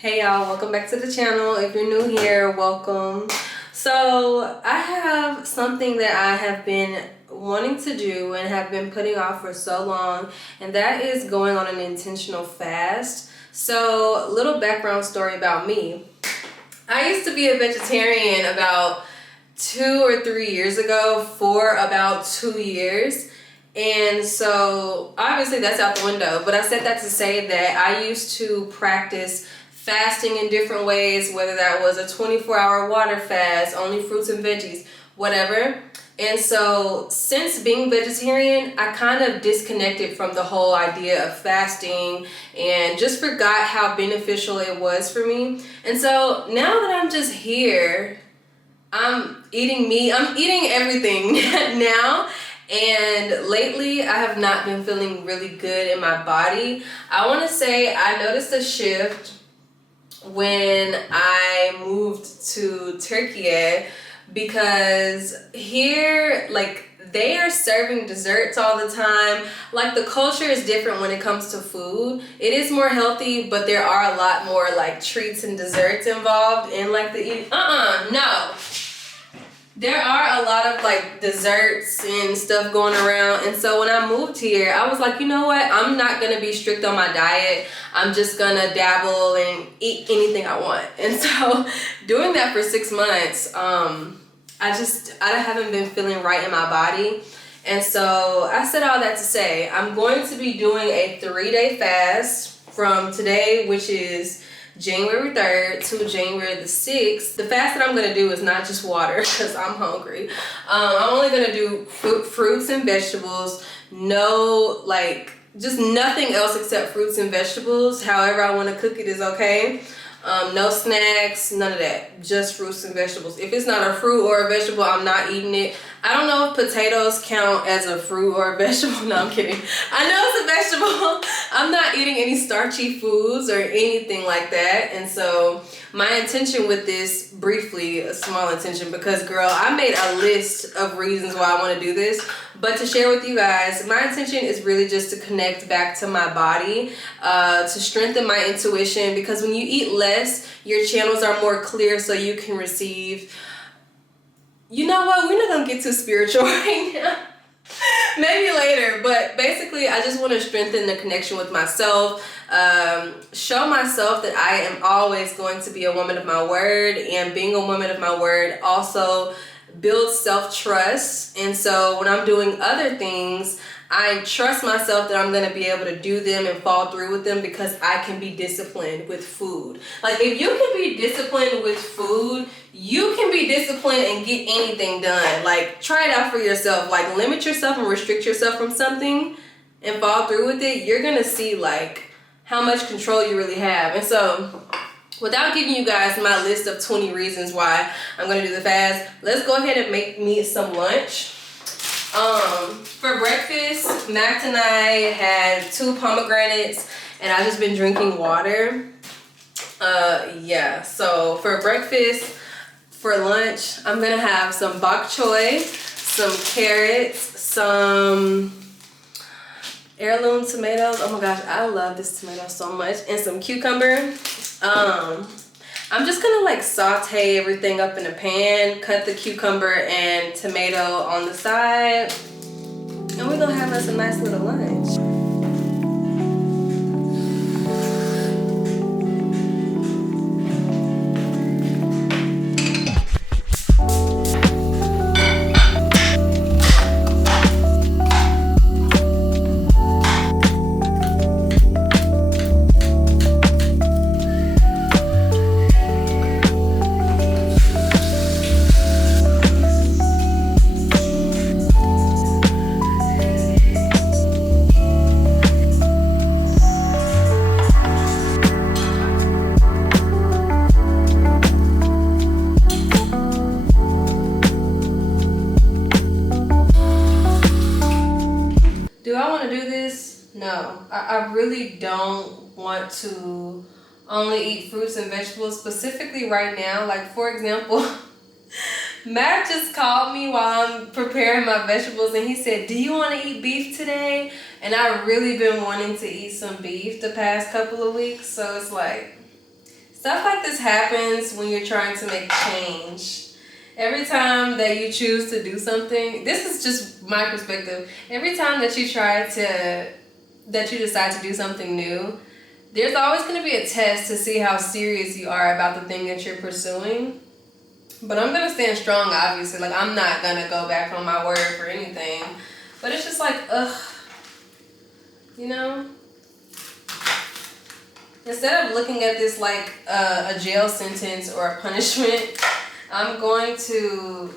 Hey y'all, welcome back to the channel. If you're new here, welcome. So I have something that I have been wanting to do and have been putting off for so long, and that is going on an intentional fast. So little background story about me. I used to be a vegetarian about 2 or 3 years ago for about 2 years. And so obviously that's out the window, but I said that to say that I used to practice fasting in different ways, whether that was a 24-hour water fast, only fruits and veggies, whatever. And so since being vegetarian, I kind of disconnected from the whole idea of fasting and just forgot how beneficial it was for me. And so now that I'm just here, I'm eating meat, I'm eating everything now. And lately I have not been feeling really good in my body. I want to say I noticed a shift when I moved to Turkey, because here, like, they are serving desserts all the time. Like, the culture is different when it comes to food. It is more healthy, but there are a lot more like treats and desserts involved in like the eating. No. There are a lot of like desserts and stuff going around. And so when I moved here, I was like, you know what? I'm not going to be strict on my diet. I'm just going to dabble and eat anything I want. And so doing that for 6 months, I haven't been feeling right in my body. And so I said all that to say, I'm going to be doing a 3-day fast from today, which is January 3rd to January the 6th. The fast that I'm going to do is not just water because I'm hungry. I'm only going to do fruits and vegetables. No, like, just nothing else except fruits and vegetables. However I want to cook it is okay. No snacks, none of that. Just fruits and vegetables. If it's not a fruit or a vegetable, I'm not eating it. I don't know if potatoes count as a fruit or a vegetable. No, I'm kidding. I know it's a vegetable. I'm not eating any starchy foods or anything like that. And so my intention with this, briefly, a small intention, because girl, I made a list of reasons why I want to do this. But to share with you guys, my intention is really just to connect back to my body, to strengthen my intuition, because when you eat less, your channels are more clear so you can receive. You know what? We're not going to get too spiritual right now. Maybe later. But basically, I just want to strengthen the connection with myself, show myself that I am always going to be a woman of my word, and being a woman of my word also builds self-trust. And so when I'm doing other things, I trust myself that I'm going to be able to do them and fall through with them, because I can be disciplined with food. Like, if you can be disciplined with food, you can be disciplined and get anything done. Like, try it out for yourself. Like, limit yourself and restrict yourself from something and fall through with it. You're going to see, like, how much control you really have. And so, without giving you guys my list of 20 reasons why I'm going to do the fast, let's go ahead and make me some lunch. For breakfast, Max and I had 2 pomegranates, and I've just been drinking water. Yeah, so for breakfast, for lunch, I'm gonna have some bok choy, some carrots, some heirloom tomatoes. Oh my gosh, I love this tomato so much. And some cucumber. I'm just gonna like saute everything up in a pan, cut the cucumber and tomato on the side, and we're gonna have us a nice little lunch. Do I want to do this? No. I really don't want to only eat fruits and vegetables, specifically right now. Like, for example, Matt just called me while I'm preparing my vegetables, and he said, do you want to eat beef today? And I've really been wanting to eat some beef the past couple of weeks, so it's like, Stuff like this happens when you're trying to make change. Every time that you choose to do something, this is just my perspective. Every time that you decide to do something new, there's always going to be a test to see how serious you are about the thing that you're pursuing. But I'm going to stand strong, obviously. Like, I'm not going to go back on my word for anything. But it's just like, ugh. You know? Instead of looking at this like a jail sentence or a punishment, I'm going to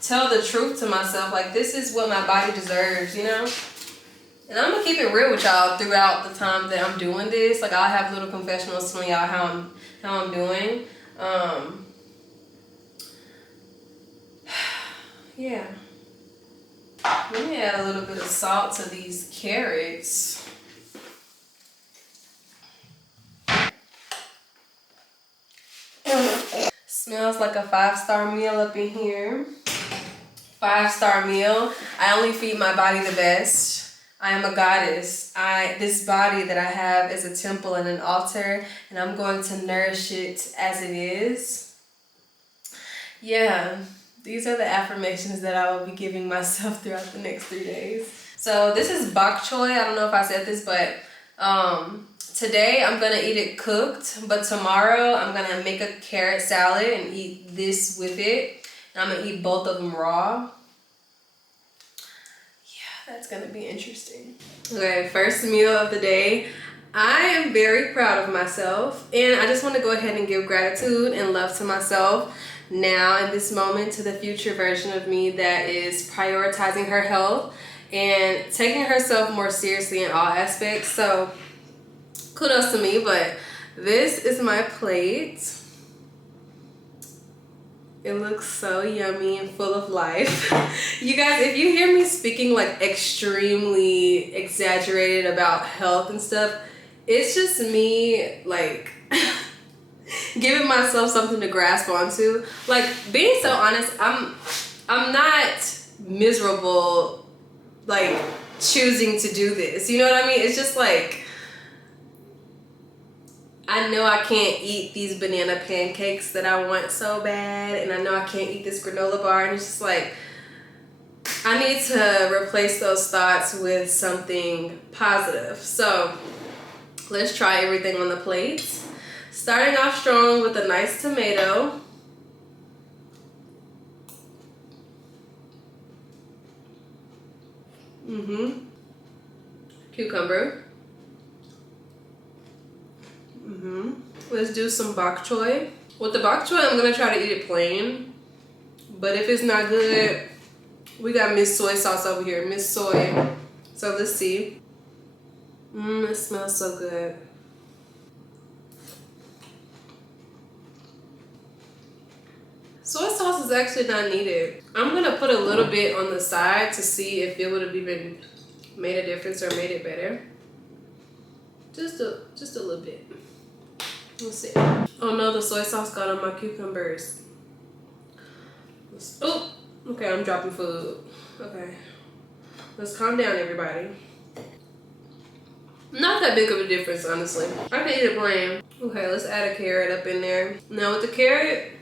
tell the truth to myself. Like, this is what my body deserves, you know? And I'm gonna keep it real with y'all throughout the time that I'm doing this. Like, I'll have little confessionals telling y'all how I'm doing. Yeah. Let me add a little bit of salt to these carrots. Smells like a 5-star meal up in here. 5-star meal. I only feed my body the best. I am a goddess. This body that I have is a temple and an altar, and I'm going to nourish it as it is. Yeah, these are the affirmations that I will be giving myself throughout the next 3 days. So this is bok choy. I don't know if I said this, but today I'm gonna eat it cooked, but tomorrow I'm gonna make a carrot salad and eat this with it. And I'm gonna eat both of them raw. Yeah, that's gonna be interesting. Okay, first meal of the day. I am very proud of myself, and I just want to go ahead and give gratitude and love to myself now in this moment, to the future version of me that is prioritizing her health and taking herself more seriously in all aspects. So kudos to me. But this is my plate. It looks so yummy and full of life. You guys, if you hear me speaking like extremely exaggerated about health and stuff, it's just me like giving myself something to grasp onto. Like, being so honest, I'm not miserable like choosing to do this. You know what I mean? It's just like, I know I can't eat these banana pancakes that I want so bad, and I know I can't eat this granola bar, and it's just like, I need to replace those thoughts with something positive. So let's try everything on the plate. Starting off strong with a nice tomato. Cucumber. Let's do some bok choy. With the bok choy, I'm gonna try to eat it plain. But if it's not good, we got Miss Soy sauce over here. Miss Soy. So let's see. It smells so good. Soy sauce is actually not needed. I'm gonna put a little bit on the side to see if it would have even made a difference or made it better. Just a little bit. Let's see. Oh no, the soy sauce got on my cucumbers. Oh, okay, I'm dropping food. Okay. Let's calm down, everybody. Not that big of a difference, honestly. I can eat it plain. Okay, let's add a carrot up in there. Now with the carrot,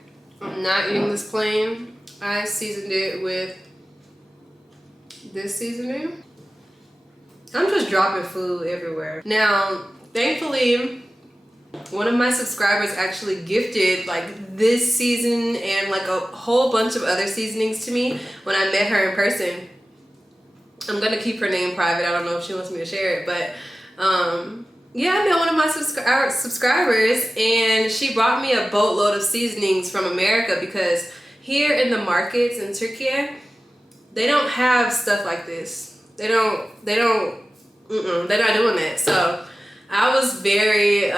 I'm not eating this plain. I seasoned it with this seasoning. I'm just dropping food everywhere. Now, thankfully, one of my subscribers actually gifted like this season and like a whole bunch of other seasonings to me when I met her in person. I'm gonna keep her name private. I don't know if she wants me to share it, but yeah, I met one of my subscribers, and she brought me a boatload of seasonings from America, because here in the markets in Turkey, they don't have stuff like this. They're not doing that. So I was very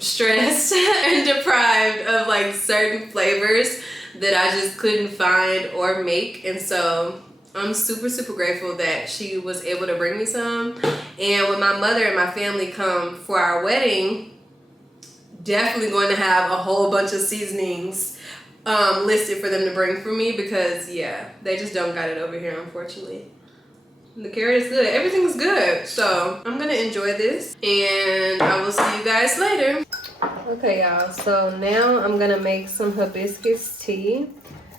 stressed and deprived of like certain flavors that I just couldn't find or make. And so I'm super, super grateful that she was able to bring me some. And when my mother and my family come for our wedding, definitely going to have a whole bunch of seasonings listed for them to bring for me, because yeah, they just don't got it over here, unfortunately. The carrot is good. Everything's good. So I'm gonna enjoy this, and I will see you guys later. Okay, y'all. So now I'm gonna make some hibiscus tea.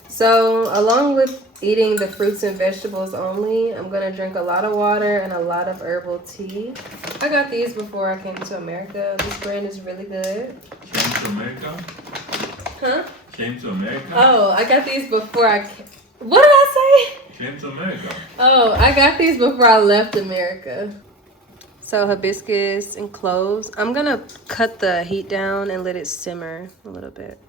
So along with eating the fruits and vegetables only, I'm gonna drink a lot of water and a lot of herbal tea. I got these before I came to America. This brand is really good. Came to America? Huh? Came to America? Oh, I got these before I came. What did I say? Came to America. Oh, I got these before I left America. So hibiscus and cloves. I'm gonna cut the heat down and let it simmer a little bit.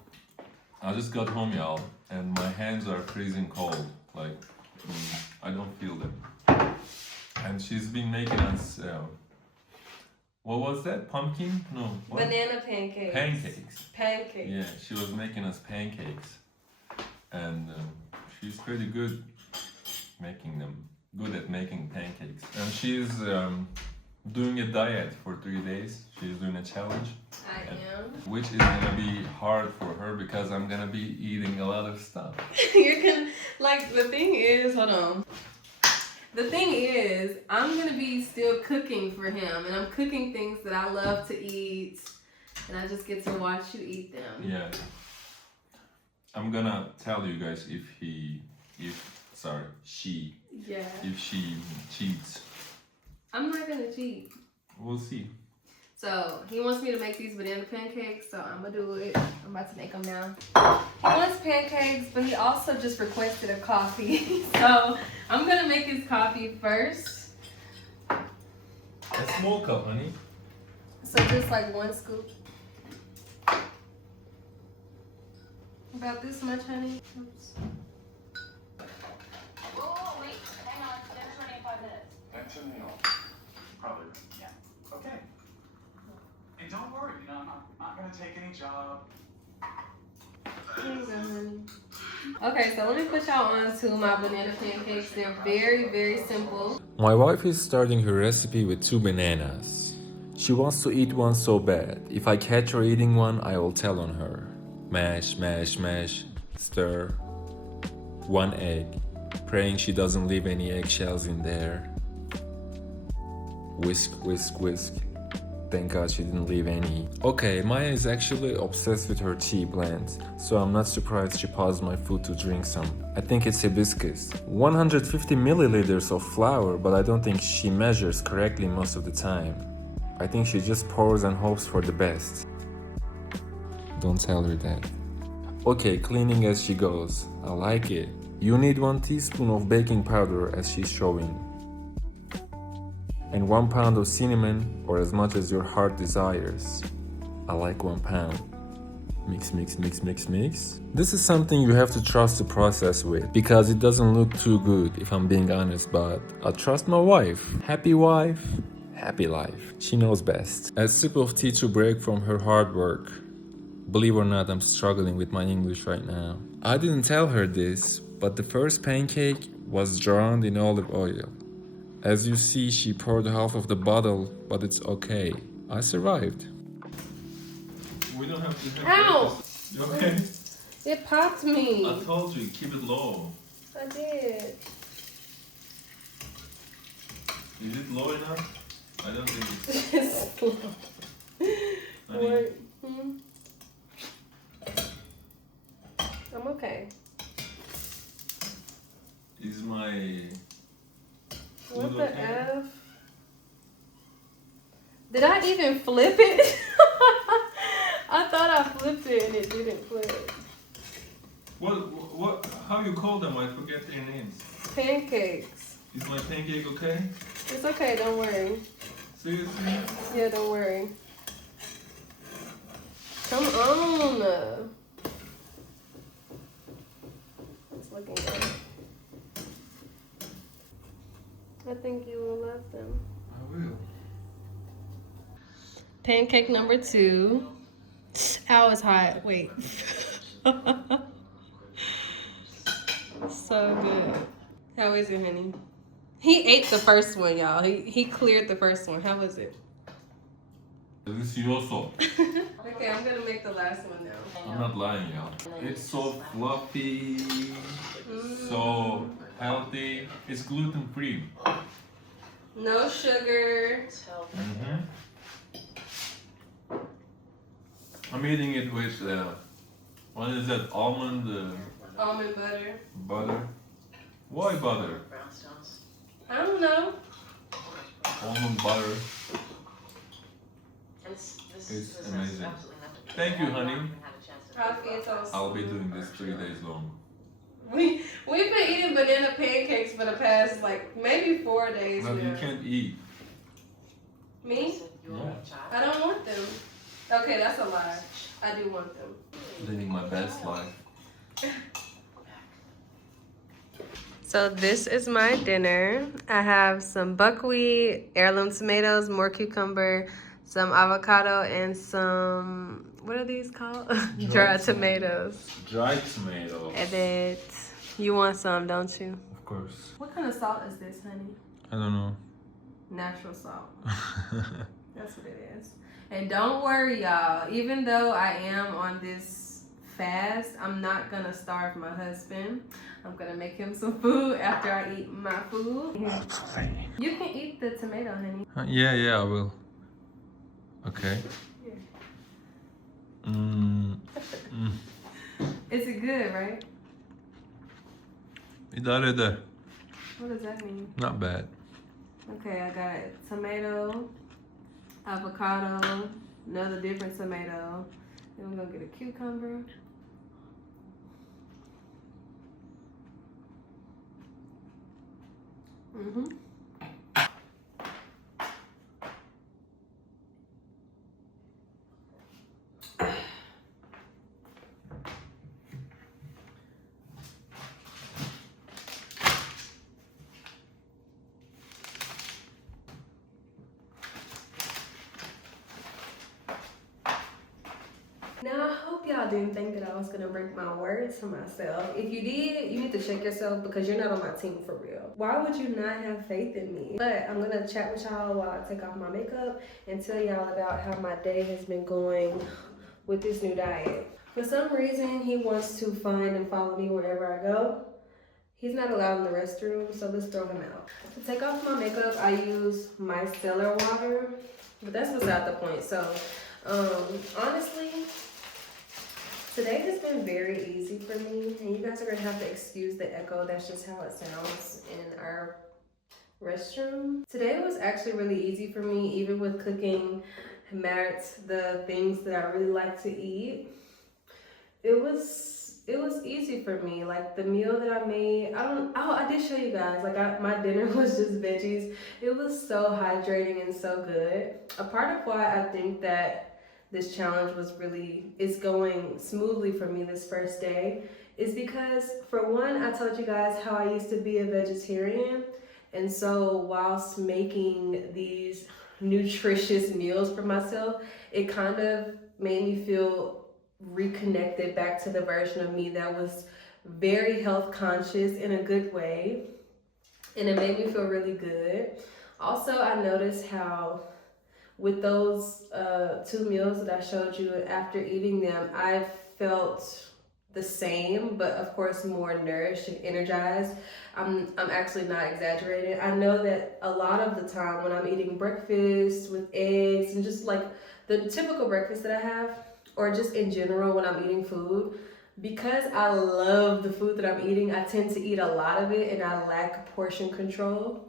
I just got home, y'all, and my hands are freezing cold. Like, I don't feel them. And she's been making us, what was that? Pumpkin? No. What? Banana pancakes. Pancakes. Pancakes. Yeah, she was making us pancakes. And she's pretty good making them. Good at making pancakes. And she's doing a diet for 3 days. She's doing a challenge. I am. Which is gonna be hard for her because I'm gonna be eating a lot of stuff. You're gonna, like, the thing is, hold on. The thing is, I'm gonna be still cooking for him, and I'm cooking things that I love to eat, and I just get to watch you eat them. Yeah. I'm gonna tell you guys if she Yeah. if she cheats. I'm not gonna cheat. We'll see. So he wants me to make these banana pancakes, so I'm gonna do it. I'm about to make them now. He wants pancakes, but he also just requested a coffee. So I'm gonna make his coffee first. A small cup, honey. So just like 1 scoop. About this much, honey. Oops. Oh, wait, hang on. Dinner's ready in 5 minutes. That's a meal. Probably. Yeah. Okay. And don't worry, I'm not gonna take any job. Here you go, honey. Okay, so let me put y'all on to my banana pancakes. They're very, very simple. My wife is starting her recipe with 2 bananas. She wants to eat one so bad. If I catch her eating one, I will tell on her. Mash, mash, mash, stir. 1 egg. Praying she doesn't leave any eggshells in there. Whisk, whisk, whisk. Thank God she didn't leave any. Okay, Maya is actually obsessed with her tea blends, so I'm not surprised she paused my food to drink some. I think it's hibiscus. 150 milliliters of flour, but I don't think she measures correctly most of the time. I think she just pours and hopes for the best. Don't tell her that. Okay, cleaning as she goes. I like it. You need 1 teaspoon of baking powder as she's showing. And 1 pound of cinnamon, or as much as your heart desires. I like 1 pound. Mix, mix, mix, mix, mix. This is something you have to trust the process with, because it doesn't look too good if I'm being honest, but I trust my wife. Happy wife, happy life. She knows best. A sip of tea to break from her hard work. Believe or not, I'm struggling with my English right now. I didn't tell her this, but the first pancake was drowned in olive oil. As you see, she poured half of the bottle, but it's okay. I survived. We don't have to have Ow! breakfast. You okay? It popped me. I told you, keep it low. I did. Is it low enough? I don't think it's... It's slow. Honey, I'm okay. is my... What food the okay? F? Did I even flip it? I thought I flipped it and it didn't flip. What, how you call them? I forget their names. Pancakes. Is my pancake okay? It's okay, don't worry. Seriously? Yeah, don't worry. Come on. It's looking good. I think you will love them. I will. Pancake number 2. Ow, it's hot. Wait. So good. How is it, honey? He ate the first one, y'all. He cleared the first one. How was it? Delicioso. Okay, I'm gonna make the last one now. I'm not lying, y'all. It's so fluffy, so healthy. It's gluten free. No sugar. Mm-hmm. I'm eating it with, what is that, almond Almond butter. butter? Why butter? I don't know. Almond butter. It's amazing. Thank you, honey. I'll be doing this 3 days long. We've been eating banana pancakes for the past like maybe 4 days No, now. you can't eat. Me? Yeah. I don't want them. Okay, that's a lie. I do want them. Living my best life. So this is my dinner. I have some buckwheat, heirloom tomatoes, more cucumber, some avocado, and some, what are these called? Dried tomatoes. Dried tomatoes. And then you want some, don't you? Of course. What kind of salt is this, honey? I don't know. Natural salt. That's what it is. And don't worry, y'all. Even though I am on this fast, I'm not gonna starve my husband. I'm gonna make him some food after I eat my food. You can eat the tomato, honey. Yeah, I will. Okay. Is it good, right? İdare eder. What does that mean? Not bad. Okay, I got tomato, avocado, another different tomato. Then we're gonna get a cucumber. Now, I hope y'all didn't think that I was gonna break my word to myself. If you did, you need to check yourself because you're not on my team for real. Why would you not have faith in me? But I'm gonna chat with y'all while I take off my makeup and tell y'all about how my day has been going with this new diet. For some reason, he wants to find and follow me wherever I go. He's not allowed in the restroom, so let's throw him out. To take off my makeup, I use micellar water, but that's beside the point. So, honestly, today has been very easy for me, and you guys are gonna have to excuse the echo. That's just how it sounds in our restroom. Today was actually really easy for me, even with cooking the things that I really like to eat. It was easy for me. Like the meal that I made, I did show you guys, like my dinner was just veggies. It was so hydrating and so good. A part of why I think that this challenge is going smoothly for me this first day is because, for one, I told you guys how I used to be a vegetarian. And so whilst making these nutritious meals for myself, it kind of made me feel reconnected back to the version of me that was very health conscious in a good way. And it made me feel really good. Also, I noticed how with those 2 meals that I showed you, after eating them, I felt the same, but of course more nourished and energized. I'm actually not exaggerating. I know that a lot of the time when I'm eating breakfast with eggs and just like the typical breakfast that I have, or just in general when I'm eating food, because I love the food that I'm eating, I tend to eat a lot of it and I lack portion control.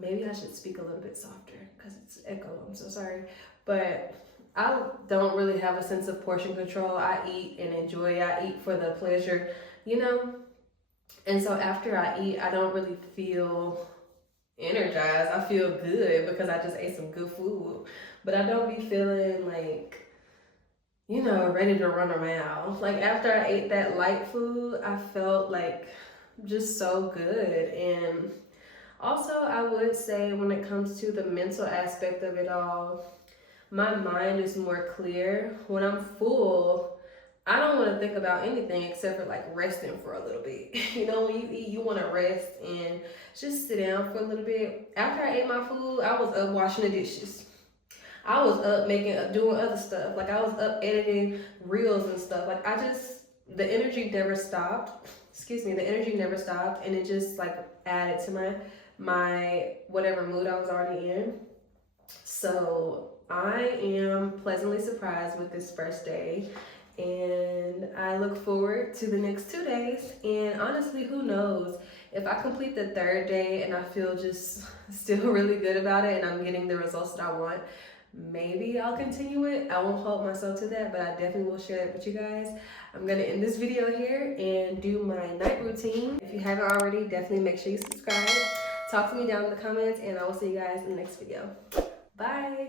Maybe I should speak a little bit softer because it's echo, I'm so sorry. But I don't really have a sense of portion control. I eat and enjoy. I eat for the pleasure, you know? And so after I eat, I don't really feel energized. I feel good because I just ate some good food. But I don't be feeling like, you know, ready to run around. Like after I ate that light food, I felt like just so good. And also, I would say when it comes to the mental aspect of it all, my mind is more clear. When I'm full, I don't want to think about anything except for like resting for a little bit. You know, when you eat, you want to rest and just sit down for a little bit. After I ate my food, I was up washing the dishes. I was up doing other stuff. Like I was up editing reels and stuff. Like the energy never stopped. The energy never stopped, and it just like added to my whatever mood I was already in. So I am pleasantly surprised with this first day, and I look forward to the next 2 days. And honestly, who knows, if I complete the third day and I feel just still really good about it and I'm getting the results that I want, maybe I'll continue it. I won't hold myself to that, but I definitely will share that with you guys. I'm gonna end this video here and do my night routine. If you haven't already, definitely make sure you subscribe. Talk to me down in the comments, and I will see you guys in the next video. Bye.